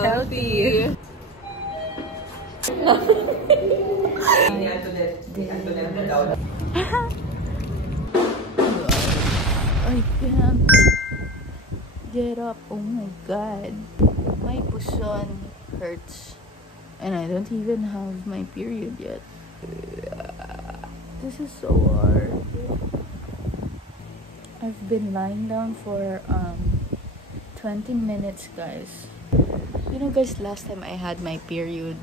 Healthy. I can't get up. Oh my god. My puson hurts. And I don't even have my period yet. This is so hard. I've been lying down for 20 minutes, guys. You know, guys, last time I had my period,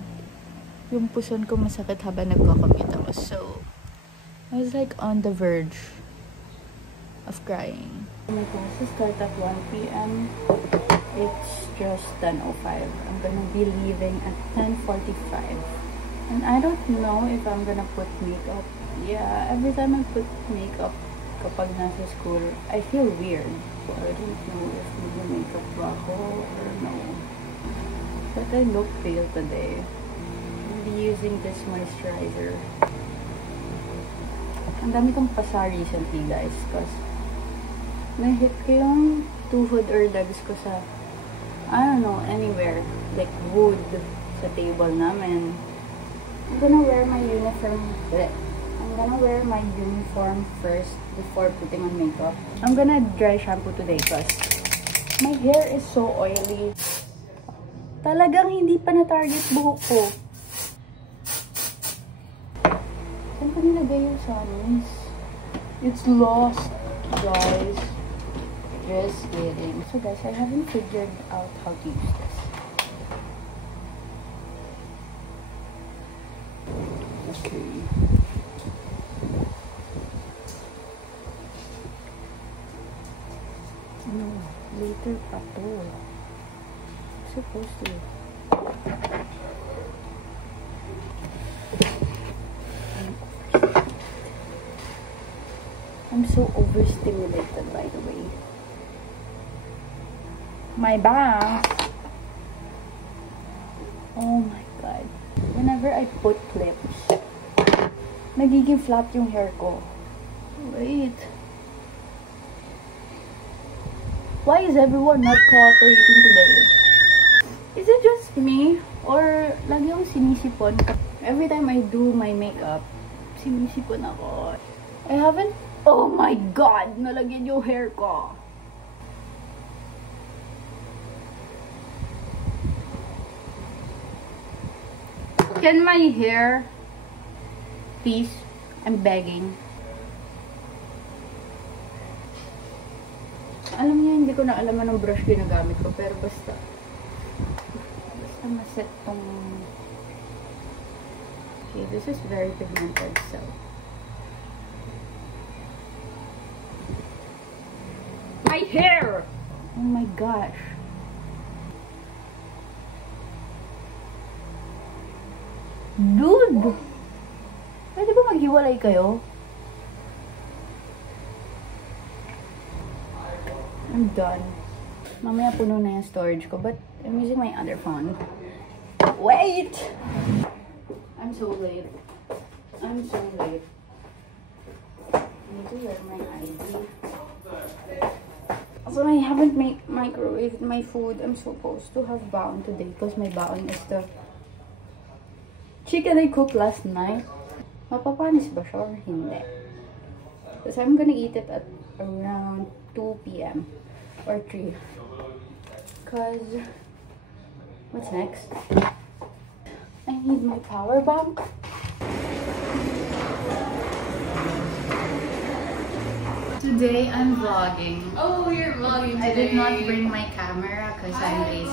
yung puson ko masakit habang nagko-commute ako. So, I was like on the verge of crying. My classes start at 1 p.m. It's just 10:05. I'm gonna be leaving at 10:45. And I don't know if I'm gonna put makeup. Yeah, every time I put makeup kapag nasa school, I feel weird. So I don't know if mag-makeup ba ako or no. But I look pale today. I'll be using this moisturizer. Ang dami kong pasa recently, guys, because na-hit ko yung tuhod or legs ko sa, I don't know, anywhere. Like wood sa table namin. I'm gonna wear my uniform. I'm gonna wear my uniform first before putting on makeup. I'm gonna dry shampoo today because my hair is so oily. Talagang hindi pa na-target buhok ko. Saan ko nilagay yung sunnies? It's lost, guys. Just kidding. So guys, I haven't figured out how to use this. Okay. No, later pa to. Supposed to. I'm so overstimulated, by the way. My bangs. Oh my god. Whenever I put clips, nagiging flat yung hair ko. Wait. Why is everyone not cooperating today? Is it just me? Or lagi akong sinisipon? Every time I do my makeup, sinisipon ako. I haven't... Oh my god! Nalagyan yung hair ko. Can my hair, please? I'm begging. Alam niyo, hindi ko na alam anong brush ginagamit ko, pero basta maset tong... Okay, this is very pigmented, so... My hair! Oh my gosh. Dude! Pwede ba maghiwalay kayo? I'm done. Mamaya puno na yung storage ko, but I'm using my other phone. Wait! I'm so late. I'm so late. I need to wear my ID. Also, I haven't microwaved my food. I'm supposed to have baon today because my baon is the chicken I cooked last night. Mapapanis ba siya or hindi? Because I'm gonna eat it at around 2 p.m. or 3. Because, what's next? I need my power bank. Today I'm vlogging. Oh, you're vlogging today. I did not bring my camera because I'm lazy.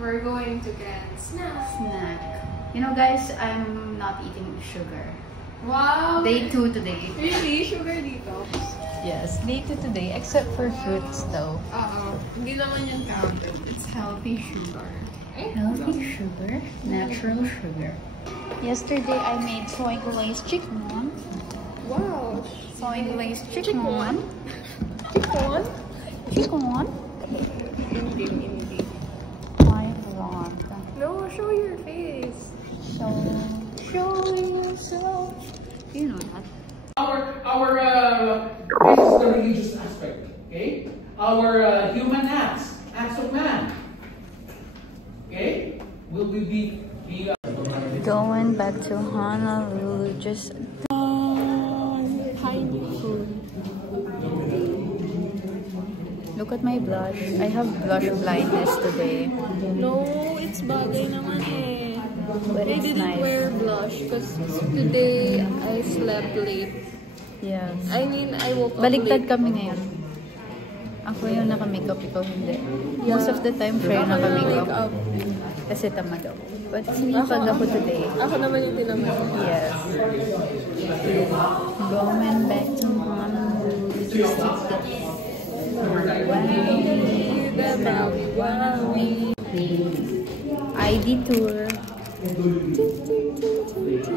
We're going to get snack. You know, guys, I'm not eating sugar. Wow. Day 2 today. Really? Sugar dito? Yes, day 2 today, except for fruits though. Hindi naman yung counted. It's healthy sugar. Healthy sugar? Natural sugar. Yesterday, I made soy glazed chicken. Wow. Soy glazed chicken. Chicken? Chicken? Hindi. I want. No, show your face. So, show yourself. You know that. This is the religious aspect, okay? Our human acts of man. Going back to Honolulu, just tiny food. Look at my blush. I have blush blindness today. No, it's bagay naman eh. But I it's didn't nice. wear blush because today I slept late. Yes. I mean, I woke up Baliktad late. kami ngayon. Ako yung naka-makeup, ikaw hindi. Yeah. Most of the time, Freya Ako yung naka-makeup. makeup. Kasi tamad ako. But sinipag ako today. Ako naman yung tinamad. Yes. Going back to Honolulu. Just to ID tour.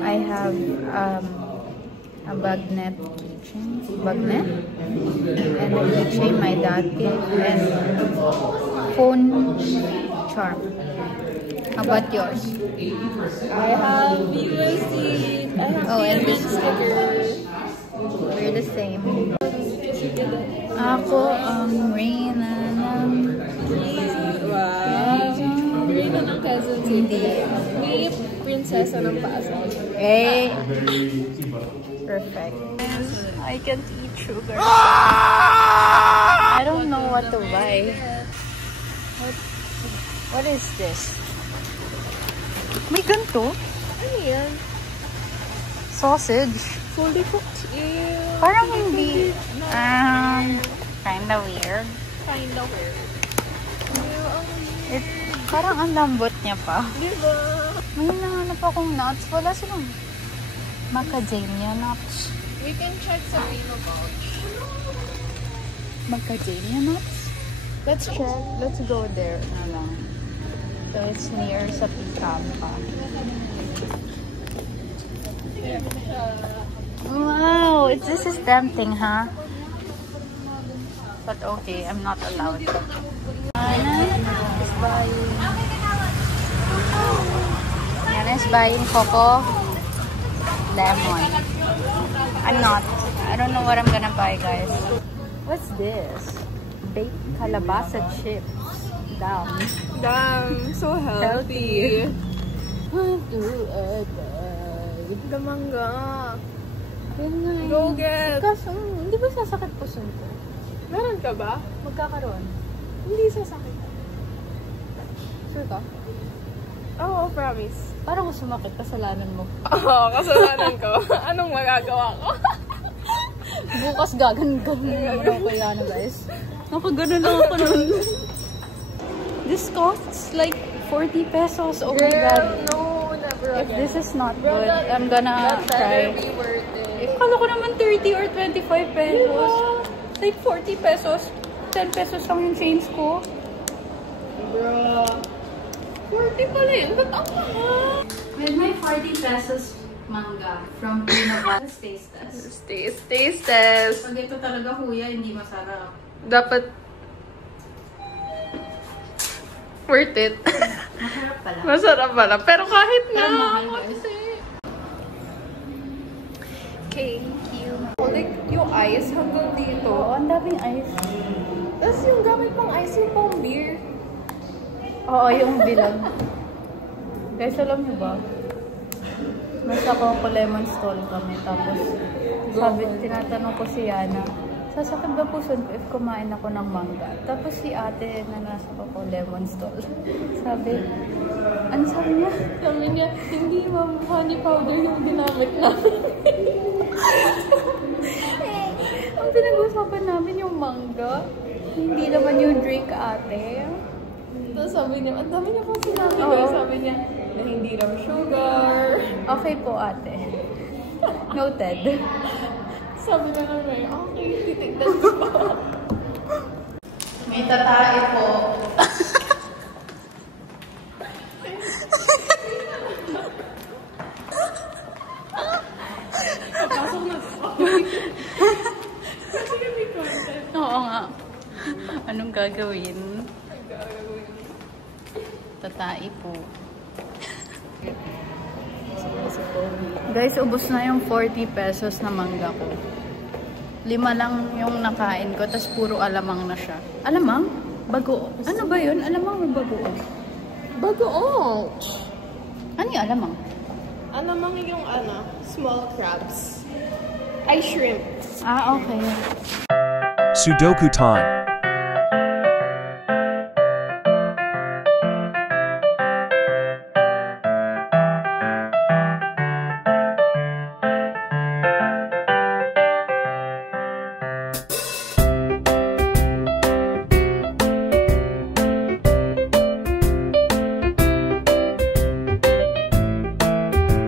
I have a bagnet keychain. Bagnet? And a keychain, my dad gave, and phone charm. How about yours? I have USD. I have and PMN stickers. we're the same. Ako, Reyna ng... Wow. Reyna ng Quezon City. May prinsesa ng Pasay. Hey! Perfect. I can't eat sugar. I don't know what to buy. What is this? May ganito? Ano yan? Sausage. Fully cooked. Ew. Parang hindi. Kinda weird. Kinda weird. Ew, ang weird. Parang ang lambot niya pa. Diba? May nahanap akong nuts. Wala silang macadamia nuts. We can check sa Reno pouch. Macadamia nuts? Let's check. Let's go there na lang. So it's near sa Picampa. Wow! This is tempting, huh? But okay, I'm not allowed. Ana is buying... Yana is buying coco lemon. I'm not. I don't know what I'm gonna buy, guys. What's this? Baked calabasa chips. Damn. Damn, so healthy. Gamangga. Go get. Kaso, hindi ba sasakit puson ko? Meron ka ba? Magkakaroon. Hindi sasakit. Sure ka? Oo, promise. Parang sumakit, kasalanan mo. Oo, kasalanan ko. Anong magagawa ko? Bukas gagan-gagan naman ako yan, guys. Nakaganon lang ako nun. This costs like 40 pesos. Oh my God. No, never If again. this is not good, I'm gonna That better try. be worth it. Akala ko naman 30 or 25 pesos. Like 40 pesos. 10 pesos lang yung change ko. Bruh. 40 pala yun. Ba't ang mahal? With my 40 pesos manga from Pinabas, taste test. Taste test. Pag ito talaga kuya, hindi masarap. Dapat worth it. Masarap pala. Masarap pala. Pero kahit na. Pero mahal, guys. Thank you. Like, yung ice hanggang dito. Oo, ang daming ice. Tapos yung gamit pang ice, yung pang beer. Oo, yung bilang. Guys, alam niyo ba? Nasa Coco Lemon stall kami. Tapos, tinatanong ko si Yana, sasakit ba puson ko if kumain ako ng mangga? Tapos si ate na nasa Coco Lemon stall, sabi, ano sabi niya? Sabi niya, hindi ma'am, honey powder yung ginamit namin. Ang pinag-usapan namin yung mangga. Hindi naman yung drink, ate. Tapos sabi niya, ang dami niya pang sinabi. Oo. Sabi niya, na hindi raw sugar. Okay po, ate. Noted. Sabi na namin, okay, titignan ko pa. May tatae po. Pasok na po. Kasi kami content. Oo nga. Anong gagawin? Tatae po. Guys, ubos na yung 40 pesos na mangga ko. 5 lang yung nakain ko, tas puro alamang na siya. Alamang? Bago. Ano ba yun? Alamang o bagoong? Bagoong! Ano yung alamang? Alamang yung small crabs. Ay, shrimp. Ah, okay. Sudoku time.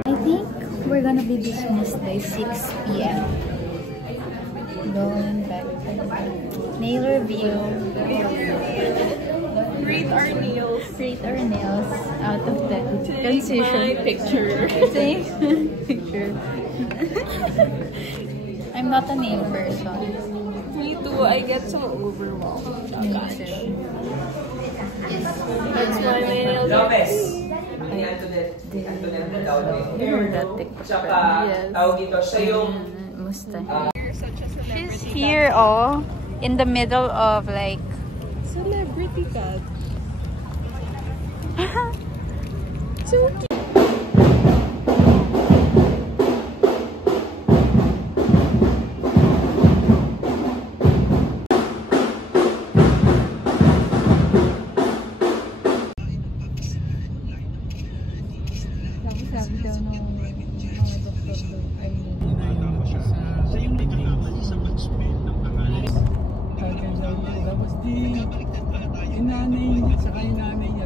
I think we're gonna be dismissed by 6 p.m. Going back to nail review. Rate our nails. Rate our nails out of 10. Take Transition. my picture. Take picture. I'm not a nail person. Me too. I get so overwhelmed. Me too. That's why my nails are You know that TikTok. Yes. Tawag dito, siya yung Musta. such a celebrity. She's here, oh, in the middle of like. Celebrity cat. So cute. Sabi daw nung mga doktor doon ay Tapos yung nanay niya, saka yung nanay niya.